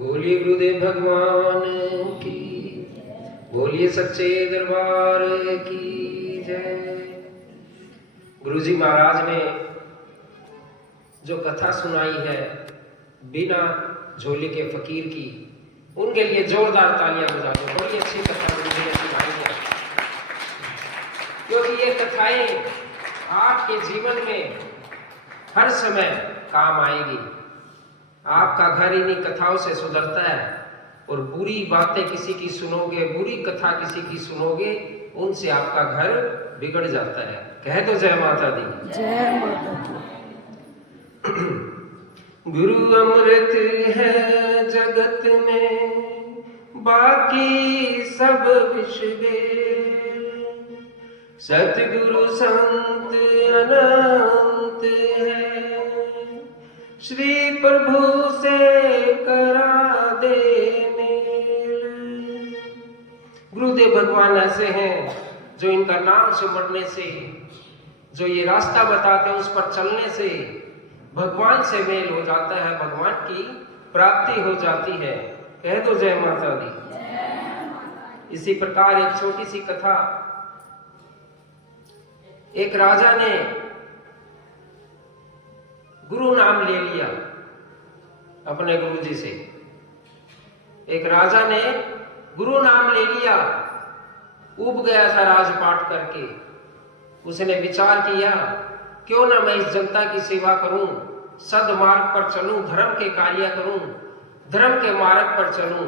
बोलिए गुरुदेव भगवान की, बोलिए सच्चे दरबार की जय। गुरुजी महाराज ने जो कथा सुनाई है बिना झोले के फकीर की, उनके लिए जोरदार तालियां बजा दो। बड़ी अच्छी कथा गुरुजी ने सुनाई है, क्योंकि ये कथाएं आपके जीवन में हर समय काम आएगी। आपका घर इन्हीं कथाओं से सुधरता है, और बुरी बातें किसी की सुनोगे, बुरी कथा किसी की सुनोगे, उनसे आपका घर बिगड़ जाता है। कह दो जय माता दी। जय माता दी। गुरु अमृत है जगत में, बाकी सब विष बेल। सतगुरु संत अनंत है, श्री प्रभु से करा दे मेल। गुरुदेव भगवान ऐसे हैं जो इनका नाम सुमरने से, जो ये रास्ता बताते हैं उस पर चलने से भगवान से मेल हो जाता है, भगवान की प्राप्ति हो जाती है। कह दो जय माता दी। इसी प्रकार एक छोटी सी कथा, एक राजा ने गुरु नाम ले लिया अपने गुरुजी से। एक राजा ने गुरु नाम ले लिया, उब गया था राजपाट करके। उसने विचार किया, क्यों ना मैं इस जनता की सेवा करूं, सद्मार्ग पर चलूं, धर्म के कार्य करूं, धर्म के मार्ग पर चलूं,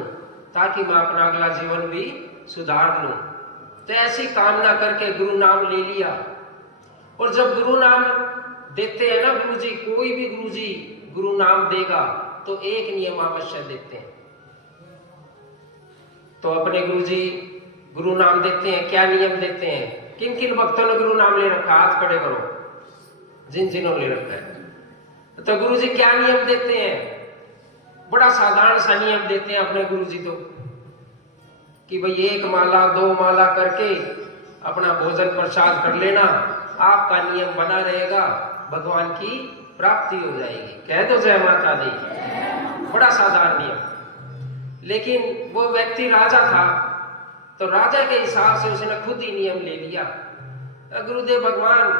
ताकि मैं अपना अगला जीवन भी सुधार लूं। तो ऐसी कामना करके गुरु नाम ले लिया। और जब गुरु नाम देते हैं ना गुरुजी, कोई भी गुरुजी गुरु नाम देगा तो एक नियम अवश्य देते हैं। तो अपने गुरुजी गुरु नाम देते हैं, क्या नियम देते हैं? किन किन भक्तों ने गुरु नाम ले रखा? हाथ खड़े करो, जिन जिन्होंने ले रखा है। तो गुरुजी क्या नियम देते हैं? बड़ा साधारण सा नियम देते हैं अपने गुरुजी तो, कि भाई 1 माला 2 माला करके अपना भोजन प्रसाद कर लेना, आपका नियम बना रहेगा, भगवान की प्राप्ति हो जाएगी। कह दो जय माता दी। बड़ा साधारण नियम। लेकिन वो व्यक्ति राजा था, तो राजा के हिसाब से उसने खुद ही नियम ले लिया। गुरुदेव भगवान,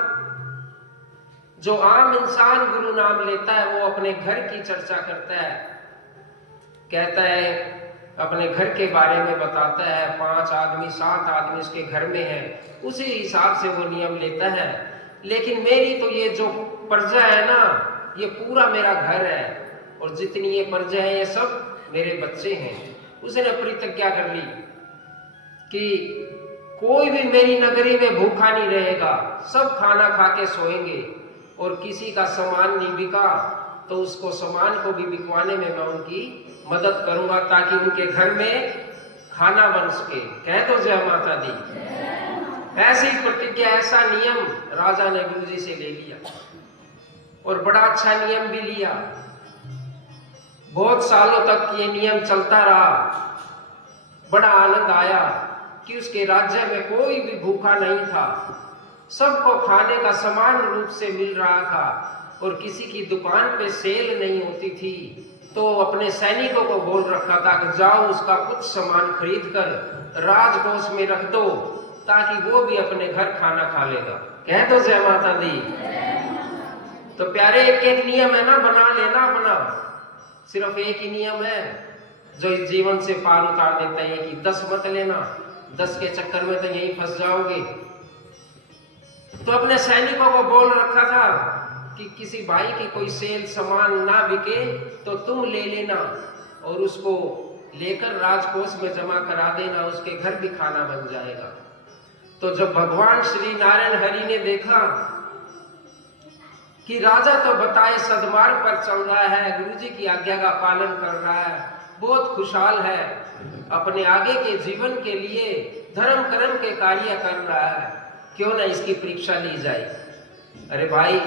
जो आम इंसान गुरु नाम लेता है वो अपने घर की चर्चा करता है, कहता है अपने घर के बारे में बताता है, 5 आदमी 7 आदमी उसके घर में है, उसी हिसाब से वो नियम लेता है। लेकिन मेरी तो ये जो प्रजा है ना, ये पूरा मेरा घर है, और जितनी ये प्रजा है ये सब मेरे बच्चे हैं। उसने प्रतिज्ञा कर ली कि कोई भी मेरी नगरी में भूखा नहीं रहेगा, सब खाना खा के सोएंगे, और किसी का सामान नहीं बिका तो उसको सामान को भी बिकवाने में मैं उनकी मदद करूंगा, ताकि उनके घर में खाना बन सके। कह दो जय माता दी। ऐसी प्रतिज्ञा, ऐसा नियम राजा ने गुरुजी से ले लिया, और बड़ा अच्छा नियम भी लिया। बहुत सालों तक ये नियम चलता रहा। बड़ा आनंद आया कि उसके राज्य में कोई भी भूखा नहीं था, सबको खाने का समान रूप से मिल रहा था, और किसी की दुकान पे सेल नहीं होती थी। तो अपने सैनिकों को बोल रखा था कि जाओ उसका कुछ सामान खरीद कर राजकोष में रख दो, ताकि वो भी अपने घर खाना खा लेगा। कह दो जय माता दी। तो प्यारे, एक एक नियम है ना, बना लेना अपना। सिर्फ एक ही नियम है जो इस जीवन से पार उतार देता है, कि 10 मत लेना, 10 के चक्कर में तो यहीं फंस जाओगे। तो अपने सैनिकों को बोल रखा था कि किसी भाई की कोई सेल सामान ना बिके तो तुम ले लेना, और उसको लेकर राजकोष में जमा करा देना, उसके घर भी खाना बन जाएगा। तो जब भगवान श्री नारायण हरि ने देखा कि राजा तो बताए सद्मार्ग पर चल रहा है, गुरुजी की आज्ञा का पालन कर रहा है, बहुत खुशहाल है, अपने आगे के जीवन के लिए धर्म कर्म के कार्य कर रहा है, क्यों ना इसकी परीक्षा ली जाए। अरे भाई,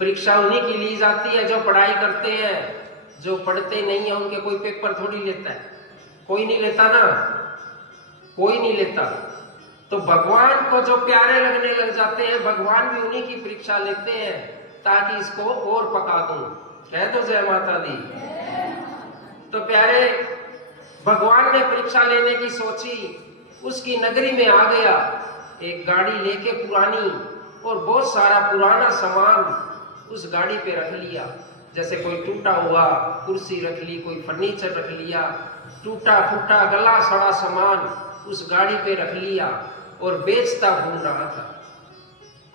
परीक्षा उन्हीं की ली जाती है जो पढ़ाई करते हैं, जो पढ़ते नहीं है उनके कोई पेपर थोड़ी लेता है। कोई नहीं लेता ना, कोई नहीं लेता। तो भगवान को जो प्यारे लगने लग जाते हैं, भगवान भी उन्हीं की परीक्षा लेते हैं, ताकि इसको और पका दूं। कह दो जय माता दी। तो प्यारे, भगवान ने परीक्षा लेने की सोची, उसकी नगरी में आ गया, एक गाड़ी लेके पुरानी, और बहुत सारा पुराना सामान उस गाड़ी पे रख लिया। जैसे कोई टूटा हुआ कुर्सी रख ली, कोई फर्नीचर रख लिया, टूटा फूटा गला सड़ा सामान उस गाड़ी पे रख लिया और बेचता घूम रहा था।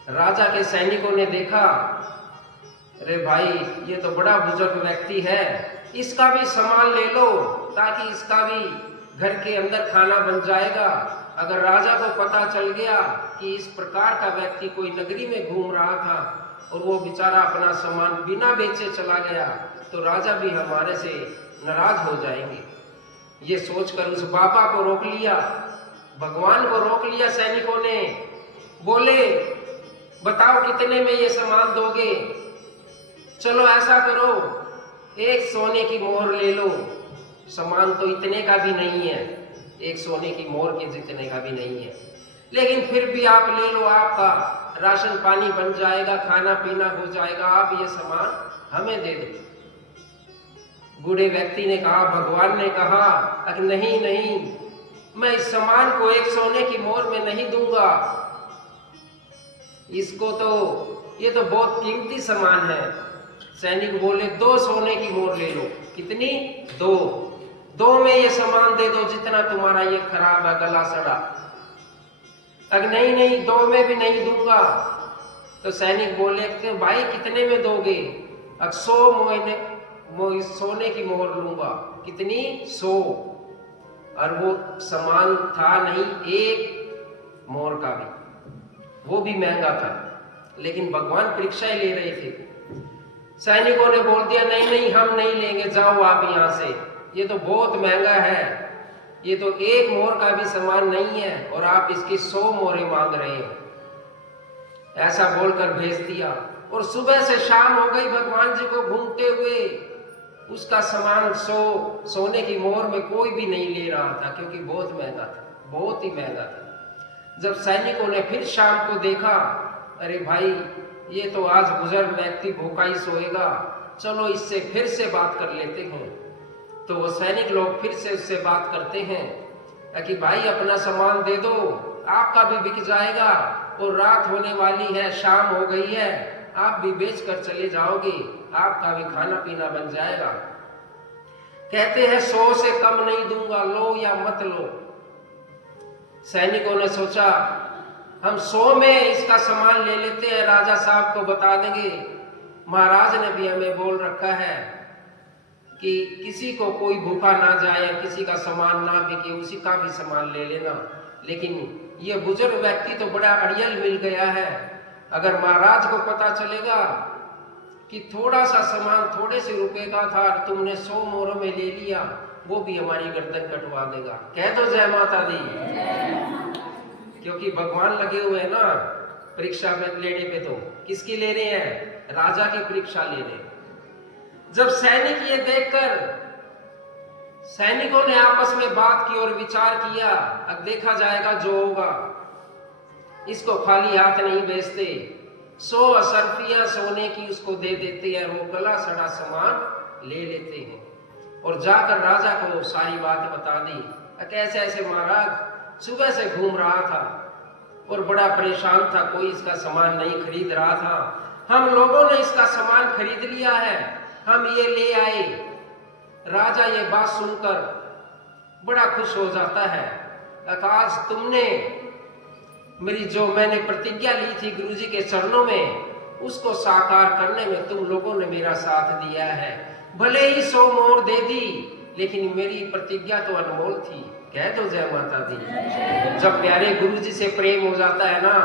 राजा के सैनिकों ने देखा, अरे भाई ये तो बड़ा बुजुर्ग व्यक्ति है, इसका भी सामान ले लो ताकि इसका भी घर के अंदर खाना बन जाएगा। अगर राजा को पता चल गया कि इस प्रकार का व्यक्ति कोई नगरी में घूम रहा था और वो बेचारा अपना सामान बिना बेचे चला गया, तो राजा भी हमारे से नाराज हो जाएंगे। ये सोचकर उस बाबा को रोक लिया, भगवान को रोक लिया सैनिकों ने। बोले, बताओ कितने में ये सामान दोगे? चलो ऐसा करो, एक सोने की मोहर ले लो। सामान तो इतने का भी नहीं है, एक सोने की मोहर के जितने का भी नहीं है, लेकिन फिर भी आप ले लो, आपका राशन पानी बन जाएगा, खाना पीना हो जाएगा, आप ये सामान हमें दे दो। बूढ़े व्यक्ति ने कहा, भगवान ने कहा, अरे नहीं नहीं, मैं इस सामान को एक सोने की मोहर में नहीं दूंगा, इसको तो, ये तो बहुत कीमती सामान है। सैनिक बोले, 2 सोने की मोहर ले लो। कितनी? 2 में ये सामान दे दो जितना तुम्हारा ये खराब है, गला सड़ा। अगर नहीं नहीं, 2 में भी नहीं दूंगा। तो सैनिक बोले, भाई कितने में दोगे? अब 100 सोने की मोहर लूंगा। कितनी? 100। और वो सामान था नहीं एक मोहर का भी, वो भी महंगा था, लेकिन भगवान परीक्षाएं ले रहे थे। सैनिकों ने बोल दिया, नहीं नहीं, हम नहीं लेंगे, जाओ आप यहाँ से, ये तो बहुत महंगा है, ये तो एक मोहर का भी सामान नहीं है और आप इसकी 100 मोहरें मांग रहे हो। ऐसा बोलकर भेज दिया। और सुबह से शाम हो गई भगवान जी को घूमते हुए, उसका सामान 100 सोने की मोहर में कोई भी नहीं ले रहा था, क्योंकि बहुत महंगा था, बहुत ही महंगा था। जब सैनिकों ने फिर शाम को देखा, अरे भाई ये तो आज बुजुर्ग व्यक्ति भूखा ही सोएगा, चलो इससे फिर से बात कर लेते हैं। तो वो सैनिक लोग फिर से उससे बात करते हैं कि भाई अपना सामान दे दो, आपका भी बिक जाएगा, और रात होने वाली है, शाम हो गई है, आप भी बेच कर चले जाओगे, आपका भी खाना पीना बन जाएगा। कहते हैं 100 से कम नहीं दूंगा, लो या मत लो। सैनिकों ने सोचा, हम 100 में इसका सामान ले लेते हैं, राजा साहब को बता देंगे, महाराज ने भी हमें बोल रखा है कि किसी को कोई भूखा ना जाए, किसी का सामान ना बिके, उसी का भी सामान ले लेना। लेकिन ये बुजुर्ग व्यक्ति तो बड़ा अड़ियल मिल गया है, अगर महाराज को पता चलेगा कि थोड़ा सा सामान थोड़े से रुपए का था और तुमने 100 मोहरों में ले लिया, वो भी हमारी गर्दन कटवा देगा। कह दो जय माता दी। क्योंकि भगवान लगे हुए हैं ना परीक्षा में लेने पे, तो किसकी ले रहे हैं? राजा की परीक्षा ले रहे हैं। जब सैनिक ये देखकर, सैनिकों ने आपस में बात की और विचार किया, अब देखा जाएगा जो होगा, इसको खाली हाथ नहीं भेजते, 100 असरफियां सोने की उसको दे देते हैं, वो गला सड़ा सामान ले लेते हैं। और जाकर राजा को सारी बात बता दी, कैसे ऐसे महाराज सुबह से घूम रहा था और बड़ा परेशान था, कोई इसका सामान नहीं खरीद रहा था, हम लोगों ने इसका सामान खरीद लिया है, हम ये ले आए। राजा ये बात सुनकर बड़ा खुश हो जाता है, आज तुमने मेरी जो मैंने प्रतिज्ञा ली थी गुरुजी के चरणों में, उसको साकार करने में तुम लोगों ने मेरा साथ दिया है। भले ही 100 मोहर दे दी, लेकिन मेरी प्रतिज्ञा तो अनमोल थी। कह दो जय माता दी। जब प्यारे गुरुजी से प्रेम हो जाता है ना,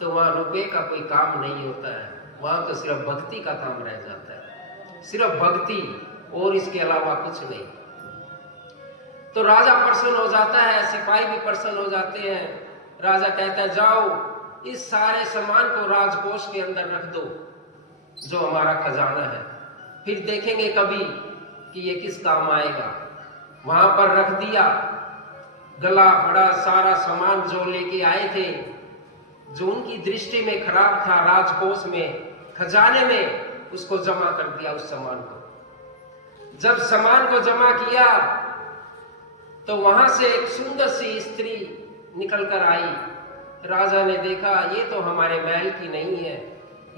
तो वहां रुपए का कोई काम नहीं होता है, वहां तो सिर्फ भक्ति का काम रह जाता है, सिर्फ भक्ति, और इसके अलावा कुछ नहीं। तो राजा प्रसन्न हो जाता है, सिपाही भी प्रसन्न हो जाते हैं। राजा कहता है, जाओ इस सारे सामान को राजकोष के अंदर रख दो, जो हमारा खजाना है, फिर देखेंगे कभी कि ये किस काम आएगा। वहां पर रख दिया, गला बड़ा सारा सामान जो लेके आए थे, जो उनकी दृष्टि में खराब था, राजकोष में, खजाने में, उसको जमा कर दिया उस सामान को। जब सामान को जमा किया तो वहां से एक सुंदर सी स्त्री निकल कर आई। राजा ने देखा ये तो हमारे महल की नहीं है,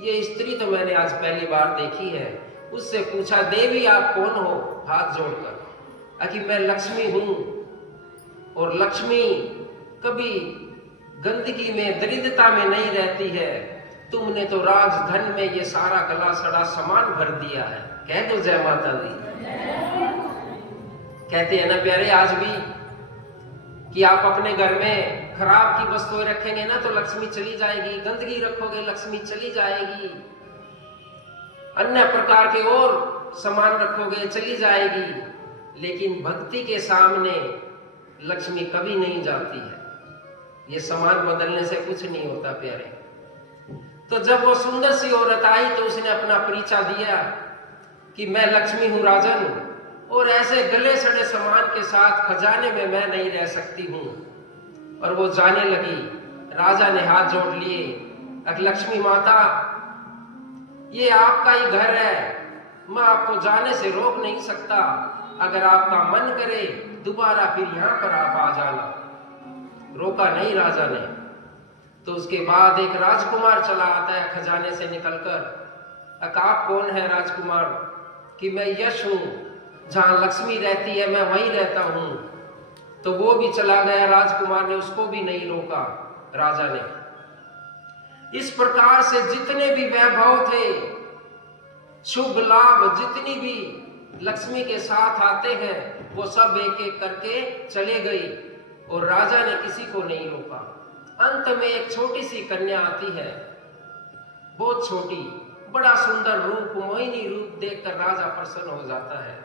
ये स्त्री तो मैंने आज पहली बार देखी है। उससे पूछा, देवी आप कौन हो? हाथ जोड़कर कि मैं लक्ष्मी हूं, और लक्ष्मी कभी गंदगी में दरिद्रता में नहीं रहती है। तुमने तो राजधन में ये सारा गला सड़ा सामान भर दिया है। कह दो जय माता दी। कहते हैं ना प्यारे आज भी कि आप अपने घर में खराब की वस्तुएं रखेंगे ना तो लक्ष्मी चली जाएगी, गंदगी रखोगे लक्ष्मी चली जाएगी, अन्य प्रकार के और सामान रखोगे चली जाएगी। लेकिन भक्ति के सामने लक्ष्मी कभी नहीं जाती है। ये सामान बदलने से कुछ नहीं होता प्यारे। तो जब वो सुंदर सी औरत आई तो उसने अपना परिचय दिया कि मैं लक्ष्मी हूं राजन, और ऐसे गले सड़े सामान के साथ खजाने में मैं नहीं रह सकती हूं। और वो जाने लगी। राजा ने हाथ जोड़ लिए, लक्ष्मी माता ये आपका ही घर है, मैं आपको जाने से रोक नहीं सकता। अगर आपका मन करे दोबारा फिर यहाँ पर आप आ जाना। रोका नहीं राजा ने। तो उसके बाद एक राजकुमार चला आता है खजाने से निकलकर। आप कौन है राजकुमार? कि मैं यश हूं, जहां लक्ष्मी रहती है मैं वहीं रहता हूं। तो वो भी चला गया। राजकुमार ने उसको भी नहीं रोका राजा ने। इस प्रकार से जितने भी वैभव थे, शुभ लाभ जितनी भी लक्ष्मी के साथ आते हैं, वो सब एक एक करके चले गए और राजा ने किसी को नहीं रोका। अंत में एक छोटी सी कन्या आती है, बहुत छोटी, बड़ा सुंदर रूप, मोहिनी रूप देखकर राजा प्रसन्न हो जाता है,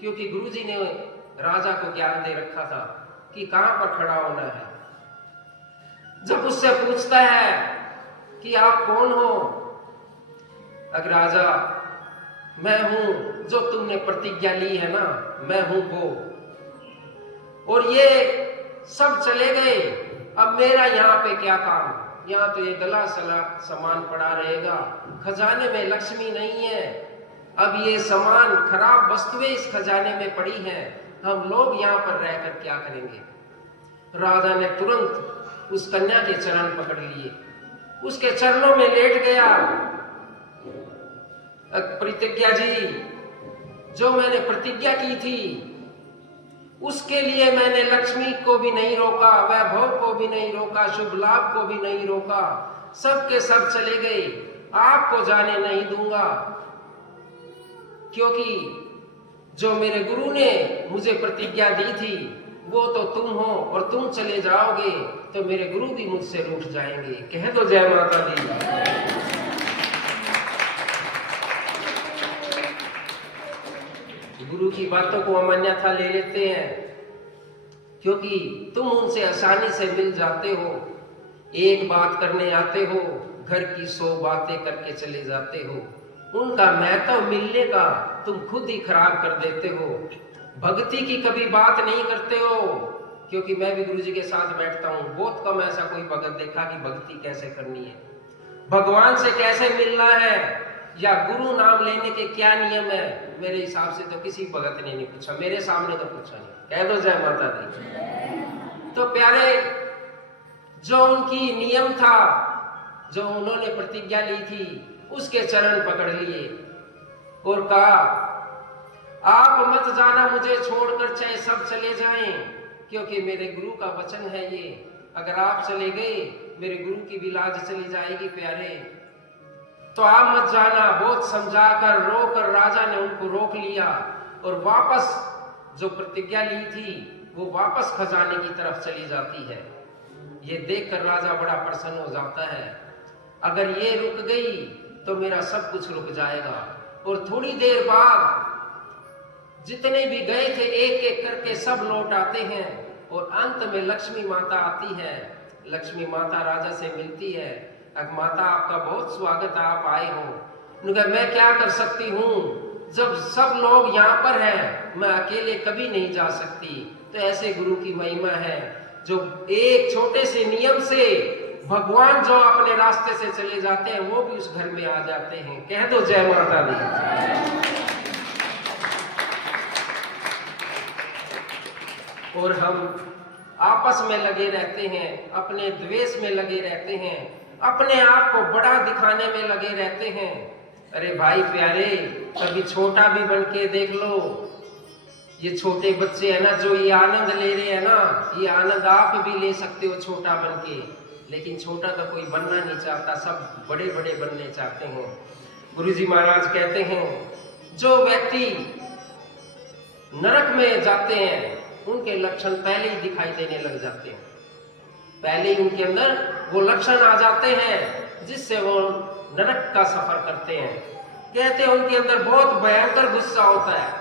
क्योंकि गुरुजी ने राजा को ज्ञान दे रखा था कि कहां पर खड़ा होना है। जब उससे पूछता है कि आप कौन हो? अगर राजा, मैं हूं जो तुमने प्रतिज्ञा ली है ना, मैं हूं वो। और ये सब चले गए, अब मेरा यहाँ पे क्या काम? यहाँ तो ये गला सला सामान पड़ा रहेगा, खजाने में लक्ष्मी नहीं है। अब ये सामान खराब वस्तुएं इस खजाने में पड़ी हैं, हम लोग यहाँ पर रहकर क्या करेंगे? राजा ने तुरंत उस कन्या के चरण पकड़ लिए, उसके चरणों में लेट गया। प्रतिज्ञा जी, जो मैंने प्रतिज्ञा की थी उसके लिए मैंने लक्ष्मी को भी नहीं रोका, वैभव को भी नहीं रोका, शुभ लाभ को भी नहीं रोका, सब के सब चले गए, आपको जाने नहीं दूंगा। क्योंकि जो मेरे गुरु ने मुझे प्रतिज्ञा दी थी वो तो तुम हो, और तुम चले जाओगे तो मेरे गुरु भी मुझसे रूठ जाएंगे। कह दो जय माता दी। गुरु की बातों को अमान्यता ले लेते हैं, क्योंकि तुम उनसे आसानी से मिल जाते हो, एक बात करने आते हो, घर की 100 बातें करके चले जाते हो। उनका महत्व मिलने का तुम खुद ही खराब कर देते हो। भक्ति की कभी बात नहीं करते हो, क्योंकि मैं भी गुरु जी के साथ बैठता हूँ, बहुत कम ऐसा कोई भगत देखा कि भक्ति कैसे करनी है, भगवान से कैसे मिलना है, या गुरु नाम लेने के क्या नियम है। मेरे हिसाब से तो किसी भगत ने नहीं पूछा, मेरे सामने तो पूछा नहीं। कह दो जय माता दी। तो प्यारे, जो उनकी नियम था, जो उन्होंने प्रतिज्ञा ली थी, उसके चरण पकड़ लिए और कहा, आप मत जाना मुझे छोड़कर, चाहे सब चले जाएं, क्योंकि मेरे गुरु का वचन है ये। अगर आप चले गए मेरे गुरु की भी लाज चली जाएगी प्यारे, तो आप मत जाना। बहुत समझाकर रोकर राजा ने उनको रोक लिया, और वापस जो प्रतिज्ञा ली थी वो वापस खजाने की तरफ चली जाती है। ये देखकर राजा बड़ा प्रसन्न हो जाता है, अगर ये रुक गई तो मेरा सब कुछ रुक जाएगा। और थोड़ी देर बाद जितने भी गए थे एक एक करके सब लौट आते हैं, और अंत में लक्ष्मी माता आती है। लक्ष्मी माता राजा से मिलती है, माता आपका बहुत स्वागत है, आप आए हो। उन्होंने मैं क्या कर सकती हूँ, जब सब लोग यहाँ पर हैं, मैं अकेले कभी नहीं जा सकती। तो ऐसे गुरु की महिमा है, जो एक छोटे से नियम से भगवान जो अपने रास्ते से चले जाते हैं वो भी उस घर में आ जाते हैं। कह दो जय माता दी। और हम आपस में लगे रहते हैं, अपने द्वेष में लगे रहते हैं, अपने आप को बड़ा दिखाने में लगे रहते हैं। अरे भाई प्यारे, कभी छोटा भी बन के देख लो। ये छोटे बच्चे हैं ना, जो ये आनंद ले रहे हैं ना, ये आनंद आप भी ले सकते हो छोटा बन के। लेकिन छोटा तो कोई बनना नहीं चाहता, सब बड़े बड़े बनने चाहते हैं। गुरुजी महाराज कहते हैं जो व्यक्ति नरक में जाते हैं उनके लक्षण पहले ही दिखाई देने लग जाते हैं, पहले ही उनके अंदर वो लक्षण आ जाते हैं जिससे वो नरक का सफर करते हैं। कहते हैं उनके अंदर बहुत भयंकर गुस्सा होता है,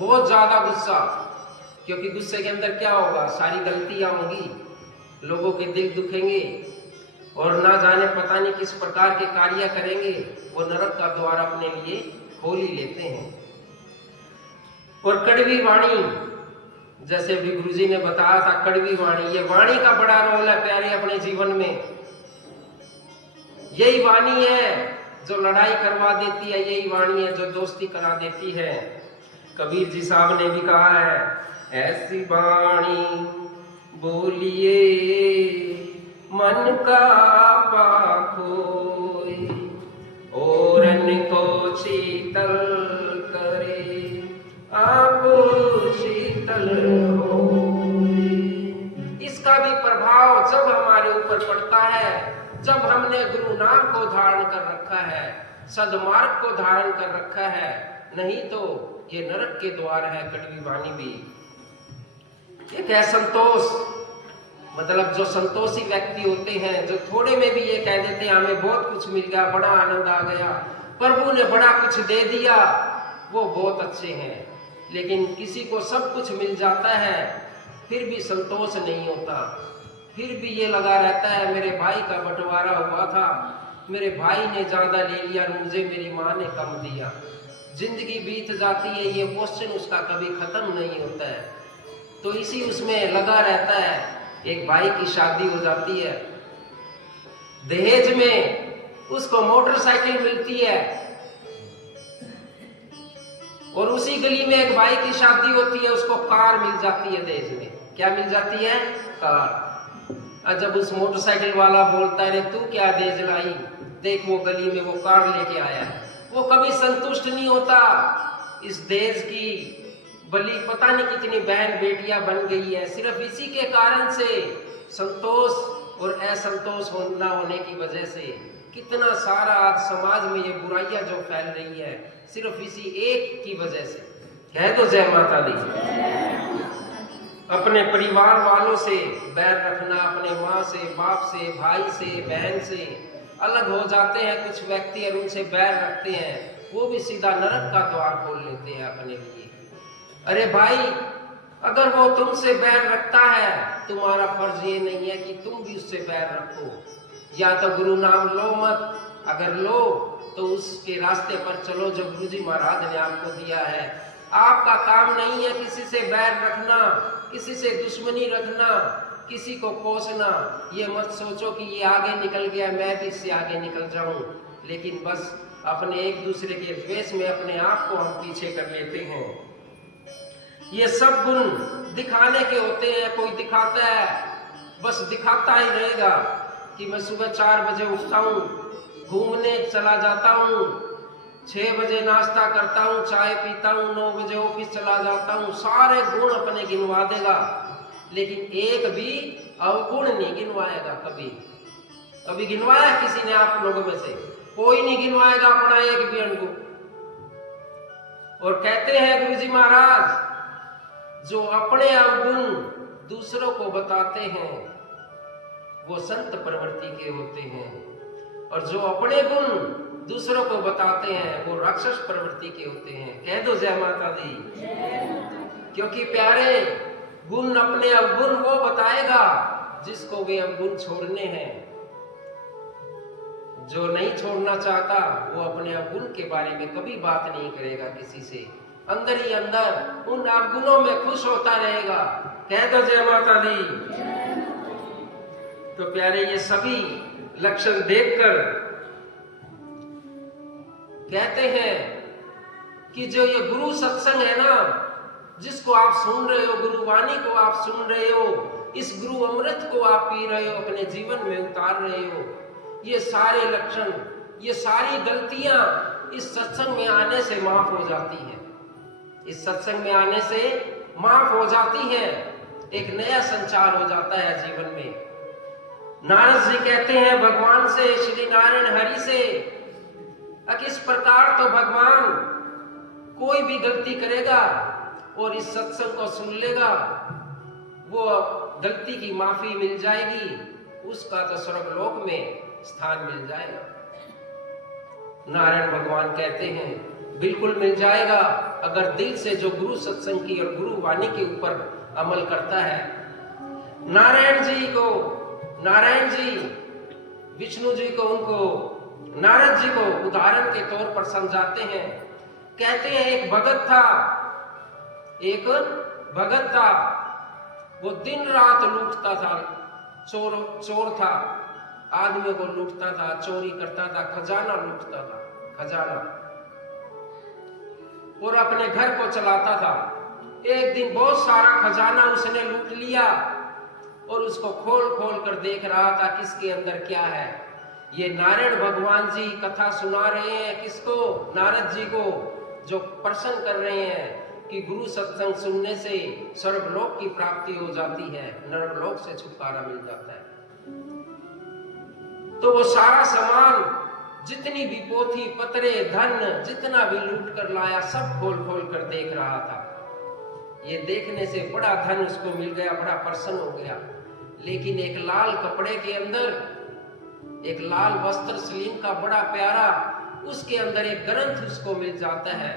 बहुत ज्यादा गुस्सा, क्योंकि गुस्से के अंदर क्या होगा, सारी गलतियां होंगी, लोगों के दिल दुखेंगे और ना जाने पता नहीं किस प्रकार के कार्य करेंगे। वो नरक का द्वार अपने लिए खोल ही लेते हैं। और कड़वी वाणी, जैसे भी गुरुजी ने बताया था, कड़वी वाणी, ये वाणी का बड़ा रोल है प्यारे अपने जीवन में। यही वाणी है जो लड़ाई करवा देती है, यही वाणी है जो दोस्ती करा देती है। कबीर जी साहब ने भी कहा है, ऐसी वाणी बोलिए मन का पाखोई, औरन को शीतल करे आप शीतल हो। इसका भी प्रभाव जब हमारे ऊपर पड़ता है, जब हमने गुरु नाम को धारण कर रखा है, सद्मार्ग को धारण कर रखा है। नहीं तो ये नरक के द्वार है कड़वी वाणी भी। एक है संतोष, मतलब जो संतोषी व्यक्ति होते हैं, जो थोड़े में भी ये कह देते हैं हमें बहुत कुछ मिल गया, बड़ा आनंद आ गया, प्रभु ने बड़ा कुछ दे दिया, वो बहुत अच्छे हैं। लेकिन किसी को सब कुछ मिल जाता है फिर भी संतोष नहीं होता, फिर भी ये लगा रहता है मेरे भाई का बंटवारा हुआ था, मेरे भाई ने ज्यादा ले लिया, मुझे मेरी माँ ने कम दिया। जिंदगी बीत जाती है, ये क्वेश्चन उसका कभी खत्म नहीं होता है। तो इसी उसमें लगा रहता है। एक भाई की शादी हो जाती है, दहेज में उसको मोटरसाइकिल मिलती है, और उसी गली में एक भाई की शादी होती है, उसको कार मिल जाती है दहेज में। क्या मिल जाती है? कार। जब उस मोटरसाइकिल वाला बोलता है तू क्या दहेज लाई, देख वो गली में वो कार लेके आया, वो कभी संतुष्ट नहीं होता। इस दहेज की बलि पता नहीं कितनी बहन बेटियां बन गई है, सिर्फ इसी के कारण से, संतोष और असंतोष ना होने की वजह से। कितना सारा आज समाज में ये बुराइयां जो फैल रही है, सिर्फ इसी एक की वजह से। कह दो जय माता दी। अपने परिवार वालों से बैर रखना, अपने माँ से, बाप से, भाई से, बहन से अलग हो जाते हैं कुछ व्यक्ति और उनसे बैर रखते हैं, वो भी सीधा नरक का द्वार खोल लेते हैं अपने लिए। अरे भाई, अगर वो तुमसे बैर रखता है, तुम्हारा फर्ज ये नहीं है कि तुम भी उससे बैर रखो। या तो गुरु नाम लो मत, अगर लो तो उसके रास्ते पर चलो जो गुरुजी महाराज ने आपको दिया है। आपका काम नहीं है किसी से बैर रखना, किसी से दुश्मनी रखना, किसी को कोसना। ये मत सोचो कि ये आगे निकल गया, मैं भी इससे आगे निकल जाऊं। लेकिन बस अपने एक दूसरे के द्वेष में अपने आप को हम पीछे कर लेते हैं। ये सब गुण दिखाने के होते हैं। कोई दिखाता है, बस दिखाता ही रहेगा कि मैं सुबह 4 बजे उठता हूँ, घूमने चला जाता हूँ, 6 बजे नाश्ता करता हूँ, चाय पीता हूँ, 9 बजे ऑफिस चला जाता हूँ। सारे गुण अपने गिनवा देगा, लेकिन एक भी अवगुण नहीं गिनवाएगा। कभी गिनवाया किसी ने आप लोगों में से? कोई नहीं गिनवाएगा अपना एक भी अवगुण। और कहते हैं गुरुजी महाराज, जो अपने अवगुण दूसरों को बताते हैं वो संत प्रवृत्ति के होते हैं, और जो अपने गुण दूसरों को बताते हैं वो राक्षस प्रवृत्ति के होते हैं। कह दो जय माता दी। क्योंकि प्यारे, गुण अपने अवगुण वो बताएगा जिसको वे अवगुण छोड़ने हैं। जो नहीं छोड़ना चाहता वो अपने अवगुण के बारे में कभी बात नहीं करेगा किसी से, अंदर ही अंदर उन अवगुणों में खुश होता रहेगा। कह दो जय माता दी। तो प्यारे, ये सभी लक्षण देखकर कहते हैं कि जो ये गुरु सत्संग है ना, जिसको आप सुन रहे हो, गुरुवाणी को आप सुन रहे हो, इस गुरु अमृत को आप पी रहे हो, अपने जीवन में उतार रहे हो, ये सारे लक्षण, ये सारी गलतियां इस सत्संग में आने से माफ हो जाती है। इस सत्संग में आने से माफ हो जाती है, एक नया संचार हो जाता है जीवन में। नारद जी कहते हैं भगवान से, श्री नारायण हरि से, किस प्रकार तो भगवान कोई भी गलती करेगा और इस सत्संग को सुन लेगा, वो गलती की माफी मिल जाएगी, उसका तो स्वर्गलोक में स्थान मिल जाएगा। नारायण भगवान कहते हैं बिल्कुल मिल जाएगा, अगर दिल से जो गुरु सत्संग की और गुरु वाणी के ऊपर अमल करता है। नारायण जी विष्णु जी को, उनको नारद जी को उदाहरण के तौर पर समझाते हैं। कहते हैं एक भगत था, वो दिन रात लूटता था, चोर था, आदमियों को लूटता था, चोरी करता था, खजाना लूटता था, खजाना, और अपने घर को चलाता था। एक दिन बहुत सारा खजाना उसने लूट लिया और उसको खोल खोल कर देख रहा था किसके अंदर क्या है। ये नारायण भगवान जी कथा सुना रहे हैं किसको? नारद जी को, जो प्रश्न कर रहे हैं कि गुरु सत्संग सुनने से स्वर्गलोक की प्राप्ति हो जाती है, नरकलोक से छुटकारा मिल जाता है। तो वो सारा सामान, जितनी भी पोथी पत्रे, धन, जितना भी लूट कर लाया, सब खोल खोल कर देख रहा था। ये देखने से बड़ा धन उसको मिल गया, बड़ा प्रसन्न हो गया। लेकिन एक लाल कपड़े के अंदर, एक लाल वस्त्र सलीम का बड़ा प्यारा, उसके अंदर एक ग्रंथ उसको मिल जाता है,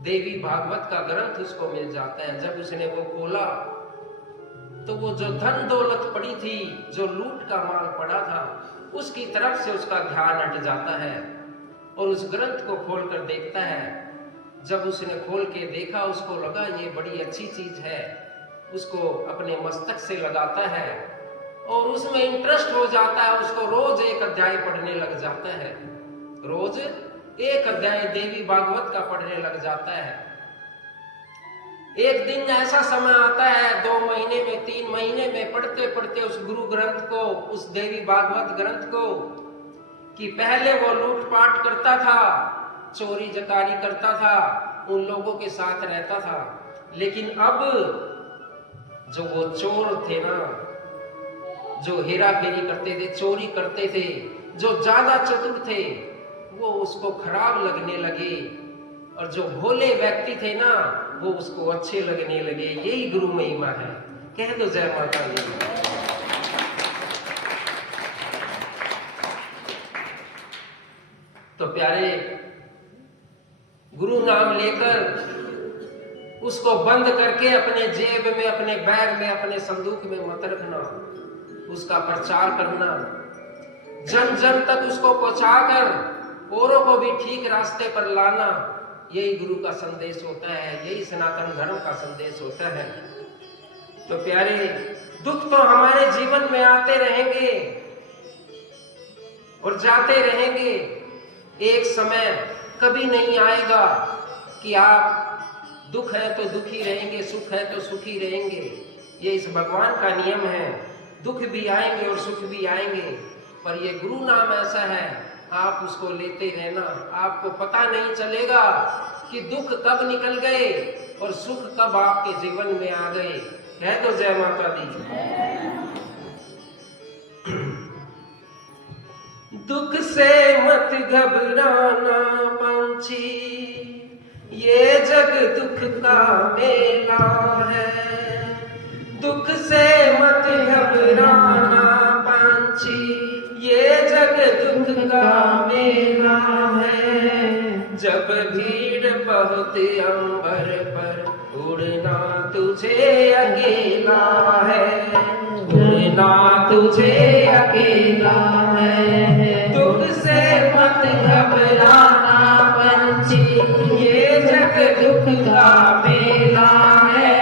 देवी भागवत का ग्रंथ उसको मिल जाता है। जब उसने वो खोला तो वो जो धन दौलत पड़ी थी, जो लूट का माल पड़ा था, उसकी तरफ से उसका ध्यान हट जाता है और उस ग्रंथ को खोल कर देखता है। जब उसने खोल के देखा, उसको लगा ये बड़ी अच्छी चीज है, उसको अपने मस्तक से लगाता है और उसमें इंटरेस्ट हो जाता है। उसको रोज एक अध्याय पढ़ने लग जाता है, रोज एक अध्याय देवी भागवत का पढ़ने लग जाता है। एक दिन ऐसा समय आता है, 2 महीने में, 3 महीने में पढ़ते पढ़ते उस गुरु ग्रंथ को, उस देवी भागवत ग्रंथ को, कि पहले वो लूटपाट करता था, चोरी जकारी करता था, उन लोगों के साथ रहता था। लेकिन अब जो वो चोर थे ना, जो हेरा फेरी करते थे, चोरी करते थे, जो ज्यादा चतुर थे, वो उसको खराब लगने लगे, और जो भोले व्यक्ति थे ना, वो उसको अच्छे लगने लगे। यही गुरु महिमा है। कह दो जय माता दी। तो प्यारे, गुरु नाम लेकर उसको बंद करके अपने जेब में, अपने बैग में, अपने संदूक में मत रखना, उसका प्रचार करना, जन जन तक उसको पहुंचाकर औरों को भी ठीक रास्ते पर लाना, यही गुरु का संदेश होता है, यही सनातन धर्म का संदेश होता है। तो प्यारे, दुख तो हमारे जीवन में आते रहेंगे और जाते रहेंगे। एक समय कभी नहीं आएगा कि आप दुख है तो दुखी रहेंगे, सुख है तो सुखी रहेंगे। ये इस भगवान का नियम है, दुख भी आएंगे और सुख भी आएंगे। पर ये गुरु नाम ऐसा है, आप उसको लेते रहना, आपको पता नहीं चलेगा कि दुख कब निकल गए और सुख कब आपके जीवन में आ गए। कह दो जय माता दी। दुख से मत घबराना पंछी, ये जग दुख का मेला है। दुख से मत घबराना पंछी, ये जग दुख का मेला है। जब भीड़ बहुत अंबर पर, उड़ना तुझे अकेला है, उड़ना तुझे अकेला है। दुख से मत घबराना पंछी, ये जग दुख का मेला है।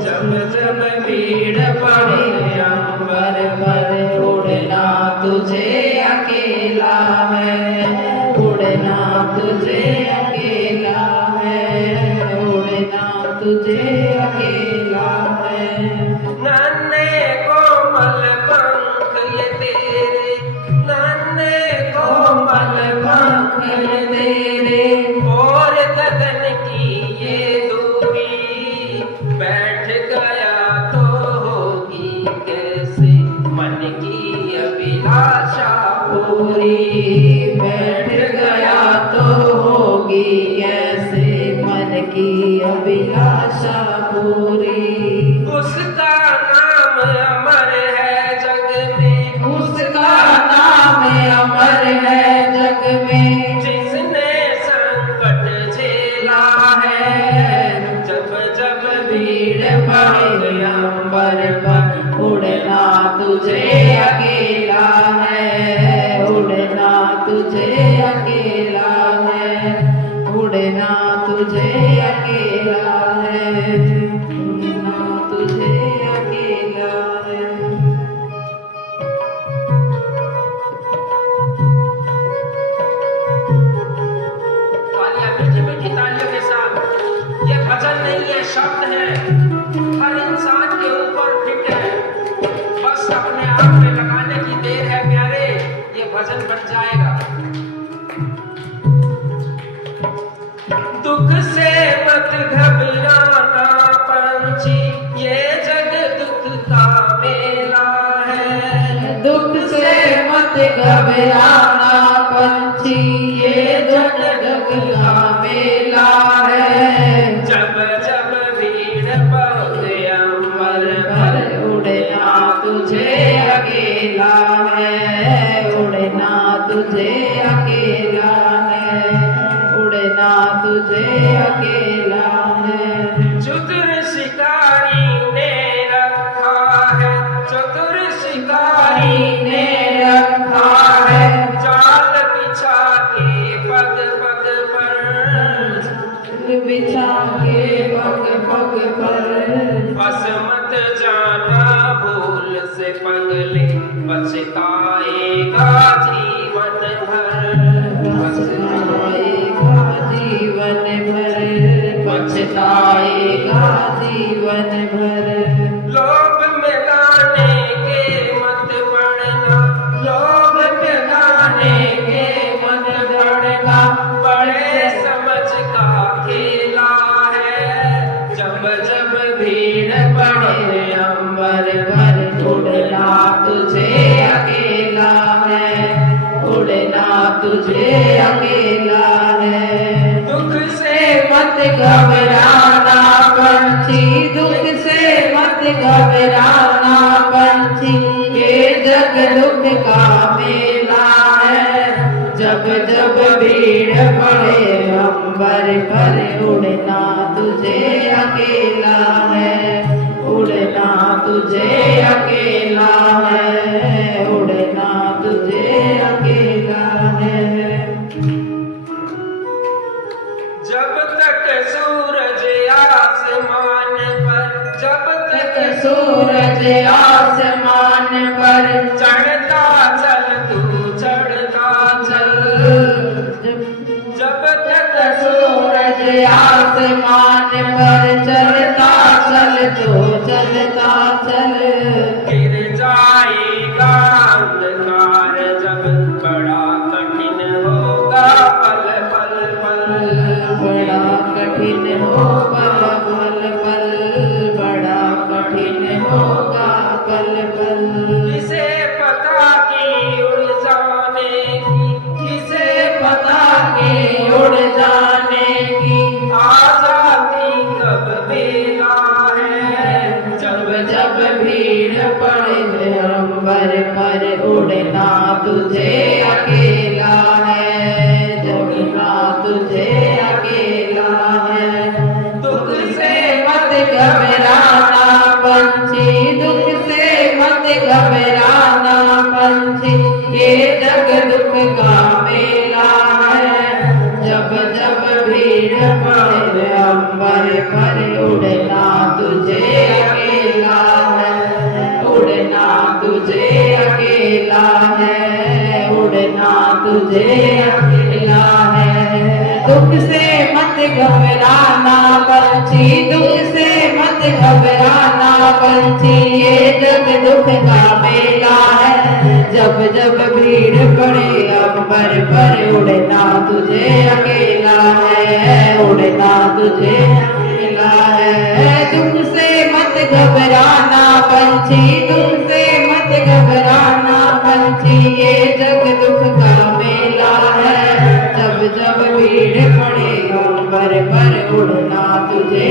जब जब भीड़ पड़ी अंबर पर, उड़ना तुझे अकेला है, उड़ना तुझे अकेला है। तुझे अकेला है। नन्हे कोमल पंख ये तेरे, नन्हे कोमल पंख ये तेरे, और गगन की ये दूरी, बैठ गया तो होगी कैसे मन की अभिलाषा पूरी। बैठ गया तो होगी कैसे मन की अभिलाषा पूरी। उसका नाम अमर है जग में, उसका नाम अमर है जग में, जिसने संकट झेला है। जब जब भीड़ बढ़े अंबर पर, उड़ना तुझे अकेला है, उड़ना तुझे अकेला है, उड़ना तुझे अकेला है, उड़ना तुझे अकेला है। तालियां, मीठी मीठी तालियों के साथ। ये भजन नहीं है, शब्द है, हर इंसान के ऊपर फिट है, बस अपने आप में लगाने की देर है प्यारे, ये भजन बन जाएगा। दुख से मत घबराना पंछी, ये जग दुख का मेला है। दुख से मत घबराना पंछी, ये जग दुख का मेला है। जब जब भीड़ बहुत अंबर पर, उड़ना तुझे अकेला है, उड़ना तुझे अकेला है, उड़ना तुझे अकेला है। चतुर शिकारी ने रखा है, चतुर शिकारी ने रखा है, जाल बिछा के पग पग पर, बिछा के पग पग पर। बस मत जाना भूल से पगले, पछताएगा जीवन भर। पछताएगा जीवन भर, पछताएगा जीवन भर। लोभ में गाने के मत पड़ना, लोभ में गाने के मत पड़ना, बड़े समझ का खेला है। जब जब भीड़ बढ़े अंबर पर, उड़ना तुझे अकेला है, उड़ना तुझे अकेला है। दुख से मत घबराना पंछी, दुख से मत घबराना पंछी, ये जग दुख का मेला है। जब जब भीड़ पड़े अंबर पर, उड़ना तुझे अकेला है, उड़ना तुझे अकेला है, उड़ना तुझे अकेला है। जब तक सूरज आसमान पर, जब तक सूरज आसमान पर, चढ़ता चल तू चढ़ता चल। जब तक सूरज आसमान पर चलता चल तो चलता चल। गिर जाएगा अंधकार जब, बड़ा कठिन होगा पल पल पल। बड़ा कठिन होगा पल पल, बड़ा कठिन होगा पल पल। किसे पता कि उड़ जाने की, किसे पता कि उड़ जाने की आजादी कब बेला है। जब जब भीड़ पड़े अंबर पर, उड़ना तुझे अकेला है, जगना तुझे अकेला है। दुख से मत घबराना पंछी, दुख से मत घबराना पंछी, ये जग दुख का मेला है। जब जब भीड़ पड़े अंबर पर, उड़ना तुझे अकेला है, उड़ना तुझे अकेला है, उड़ना तुझे अकेला है। दुख से मत घबराना पंछी, दुख पंछी ये जग दुख का मेला है। जब जब भीड़ पड़े अंबर पर उड़ना तुझे अकेला है, उड़ना तुझे अकेला है। तुमसे मत घबराना पंछी, तुमसे मत घबराना पंछी, ये जग दुख का मेला है। जब जब भीड़ पड़े अंबर पर उड़ना तुझे